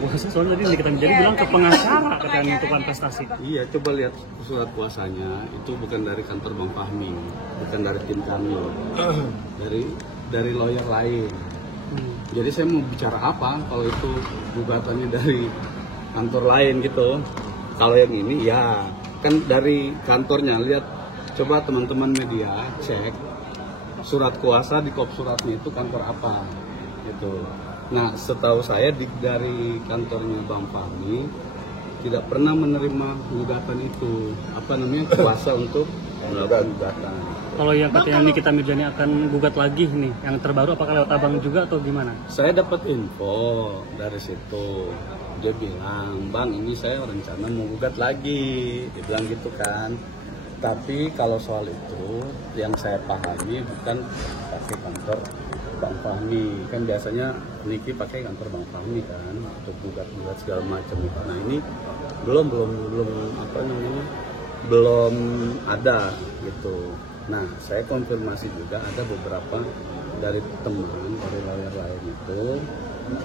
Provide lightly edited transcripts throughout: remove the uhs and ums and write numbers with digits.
kuasa, soalnya tadi kita jadi bilang ke pengacara katanya untuk prestasi. Iya, coba lihat surat kuasanya, itu bukan dari kantor Bang Fahmi, bukan dari tim kami, dari lawyer lain. Jadi saya mau bicara apa kalau itu gugatannya dari kantor lain gitu. Kalau yang ini ya kan dari kantornya. Lihat, coba teman-teman media cek surat kuasa di kop suratnya itu kantor apa gitu. Nah, setahu saya dari kantornya Bang Fahmi tidak pernah menerima gugatan itu, kuasa untuk melakukan gugatan. Kalau yang katanya Nikita Mirzani akan gugat lagi nih, yang terbaru apakah lewat abang juga atau gimana? Saya dapat info dari situ, dia bilang, Bang, ini saya rencana mau gugat lagi, dia bilang gitu kan. Tapi kalau soal itu yang saya pahami bukan pakai kantor Bang Fahmi, kan biasanya Niki pakai kantor Bang Fahmi kan untuk gugat-gugat segala macam itu. Nah, ini belum ada gitu. Nah, saya konfirmasi juga ada beberapa dari teman dari lawyer lain itu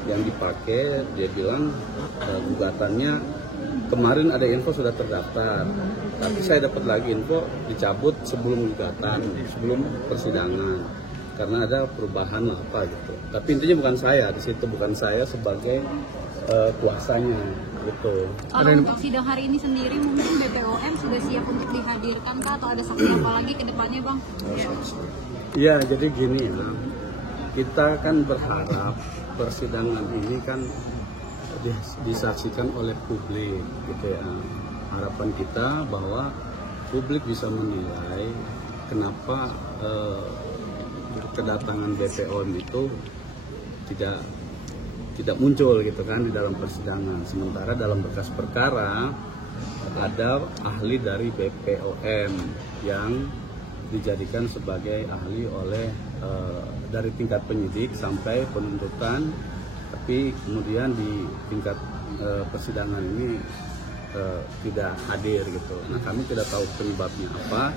yang dipakai, dia bilang gugatannya kemarin ada info sudah terdaftar, tapi saya dapat lagi info dicabut sebelum gugatan, sebelum persidangan. Karena ada perubahan lah apa gitu. Tapi intinya bukan saya, di situ bukan saya sebagai kuasanya gitu. Kalau untuk sidang hari ini sendiri mungkin BPOM sudah siap untuk dihadirkan Kak, atau ada saksi apa lagi ke depannya Bang? Iya, jadi gini ya. Kita kan berharap persidangan ini kan disaksikan oleh publik gitu ya. Harapan kita bahwa publik bisa menilai kenapa kedatangan BPOM itu tidak muncul gitu kan di dalam persidangan. Sementara dalam berkas perkara ada ahli dari BPOM yang dijadikan sebagai ahli oleh dari tingkat penyidik sampai penuntutan, tapi kemudian di tingkat persidangan ini tidak hadir gitu. Nah, kami tidak tahu penyebabnya apa.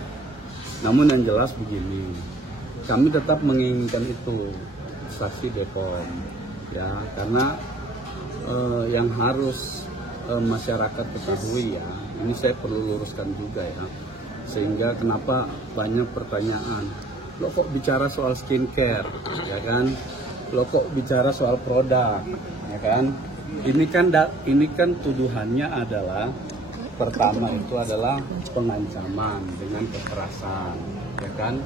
Namun yang jelas begini, kami tetap menginginkan itu saksi BPOM ya, karena yang harus masyarakat ketahui ya, ini saya perlu luruskan juga ya, sehingga kenapa banyak pertanyaan, lo kok bicara soal skincare ya kan, lo kok bicara soal produk ya kan, ini kan tuduhannya adalah pertama itu adalah pengancaman dengan kekerasan ya kan.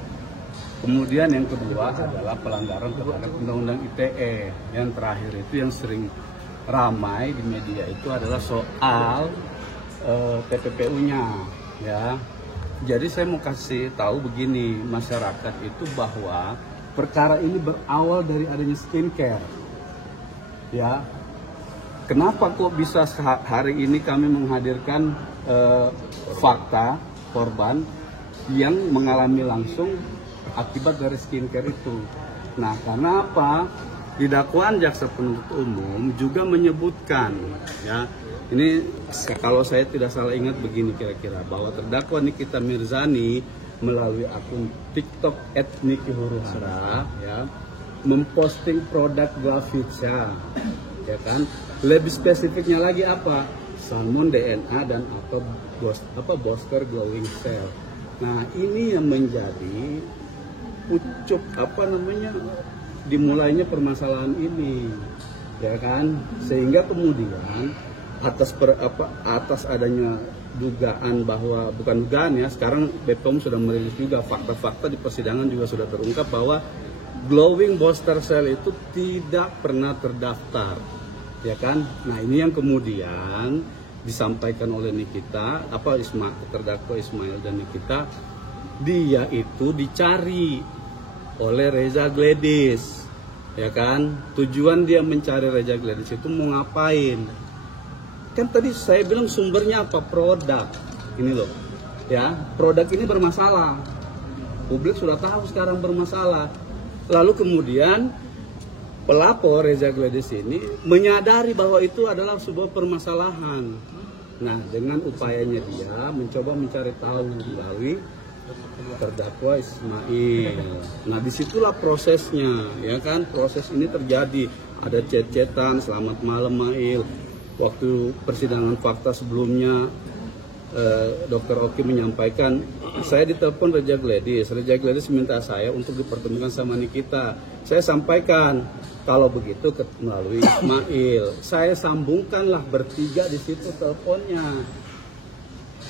Kemudian yang kedua adalah pelanggaran terhadap Undang-Undang ITE. Yang terakhir itu yang sering ramai di media itu adalah soal TPPU-nya ya. Jadi saya mau kasih tahu begini, masyarakat itu bahwa perkara ini berawal dari adanya skincare ya. Kenapa kok bisa hari ini kami menghadirkan fakta korban yang mengalami langsung akibat dari skincare itu. Nah, karena apa? Di dakwaan jaksa penuntut umum juga menyebutkan ya, ini kalau saya tidak salah ingat begini kira-kira, bahwa terdakwa Nikita Mirzani melalui akun TikTok @nikihuruhara ya memposting produk Glavica ya kan. Lebih spesifiknya lagi apa? Salmon DNA dan booster glowing cell. Nah, ini yang menjadi pucuk dimulainya permasalahan ini ya kan, sehingga kemudian atas adanya dugaan bahwa, bukan dugaan ya, sekarang BPOM sudah merilis juga fakta-fakta di persidangan juga sudah terungkap bahwa glowing booster cell itu tidak pernah terdaftar ya kan. Nah, ini yang kemudian disampaikan oleh Nikita, terdakwa Ismail dan Nikita, dia itu dicari oleh Reza Gladys ya kan. Tujuan dia mencari Reza Gladys itu mau ngapain? Kan tadi saya bilang sumbernya apa? Produk ini loh ya, produk ini bermasalah, publik sudah tahu sekarang bermasalah. Lalu kemudian pelapor Reza Gladys ini menyadari bahwa itu adalah sebuah permasalahan. Nah, dengan upayanya dia mencoba mencari tahu melalui terdakwa Ismail. Nah, disitulah prosesnya, ya kan? Proses ini terjadi. Ada chat-chatan, selamat malam Mail. Waktu persidangan fakta sebelumnya, Dr. Oki menyampaikan, saya ditelepon Reja Gladys minta saya untuk dipertemukan sama Nikita. Saya sampaikan, kalau begitu melalui Ismail. Saya sambungkanlah bertiga di situ teleponnya.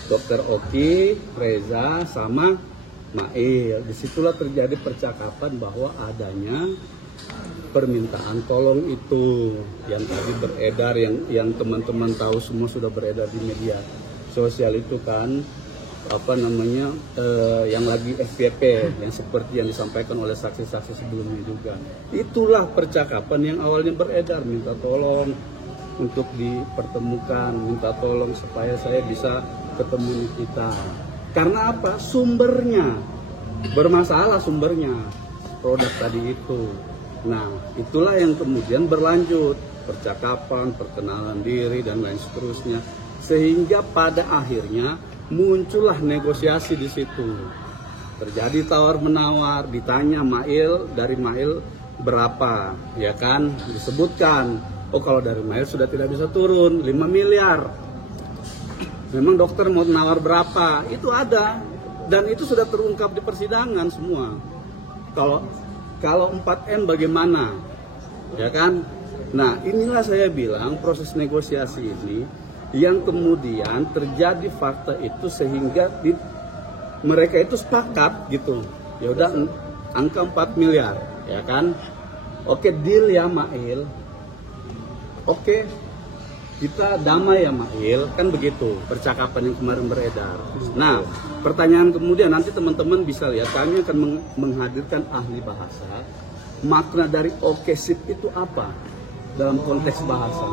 Dr. Oki, Reza, sama Mail. Disitulah terjadi percakapan bahwa adanya permintaan tolong itu yang tadi beredar, yang teman-teman tahu semua sudah beredar di media sosial itu kan, yang lagi FPP, yang seperti yang disampaikan oleh saksi-saksi sebelumnya juga. Itulah percakapan yang awalnya beredar, minta tolong untuk dipertemukan, minta tolong supaya saya bisa ketemu kita. Karena apa? Sumbernya bermasalah, sumbernya produk tadi itu. Nah, itulah yang kemudian berlanjut percakapan, perkenalan diri dan lain seterusnya, sehingga pada akhirnya muncullah negosiasi di situ. Terjadi tawar menawar, ditanya dari Mail berapa, ya kan? Disebutkan, oh kalau dari Mail sudah tidak bisa turun 5 miliar. Memang dokter mau nawar berapa? Itu ada, dan itu sudah terungkap di persidangan semua. Kalau 4M bagaimana, ya kan? Nah, inilah saya bilang proses negosiasi ini yang kemudian terjadi fakta itu sehingga mereka itu sepakat gitu. Ya udah angka 4 miliar, ya kan? Oke, deal ya Mail. Oke, kita damai ya Mail, kan begitu percakapan yang kemarin beredar. Nah, pertanyaan kemudian nanti teman-teman bisa lihat, kami akan menghadirkan ahli bahasa. Makna dari oke sip itu apa dalam konteks bahasa?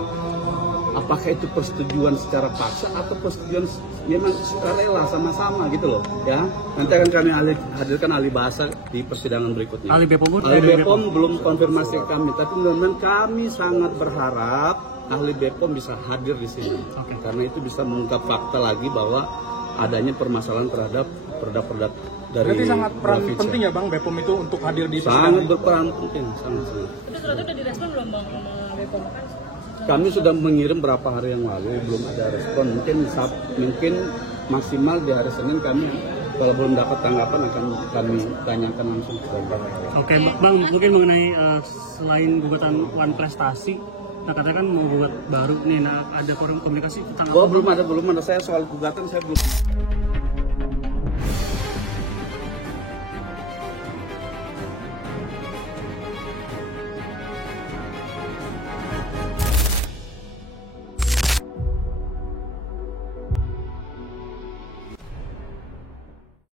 Apakah itu persetujuan secara paksa atau persetujuan memang sukarela sama-sama gitu loh, ya? Nanti akan kami hadirkan ahli bahasa di persidangan berikutnya. Ahli BPOM belum konfirmasi ke kami, tapi mudah-mudahan kami sangat berharap ahli BPOM bisa hadir di sini. Karena itu bisa mengungkap fakta lagi bahwa adanya permasalahan terhadap produk-produk dari. Berarti sangat peran penting ya Bang BPOM itu untuk hadir di persidangan. Sangat berperan penting, sangat. Itu suratnya udah direspon belum Bang sama BPOM? Kami sudah mengirim berapa hari yang lalu, belum ada respon. Mungkin maksimal di hari Senin kami, kalau belum dapat tanggapan akan kami tanyakan langsung ke Bang. Oke, Bang, mungkin mengenai selain gugatan Wan Prestasi, nah katanya kan mau gugat baru nih, nah ada komunikasi tentang belum ada. Saya soal gugatan saya belum.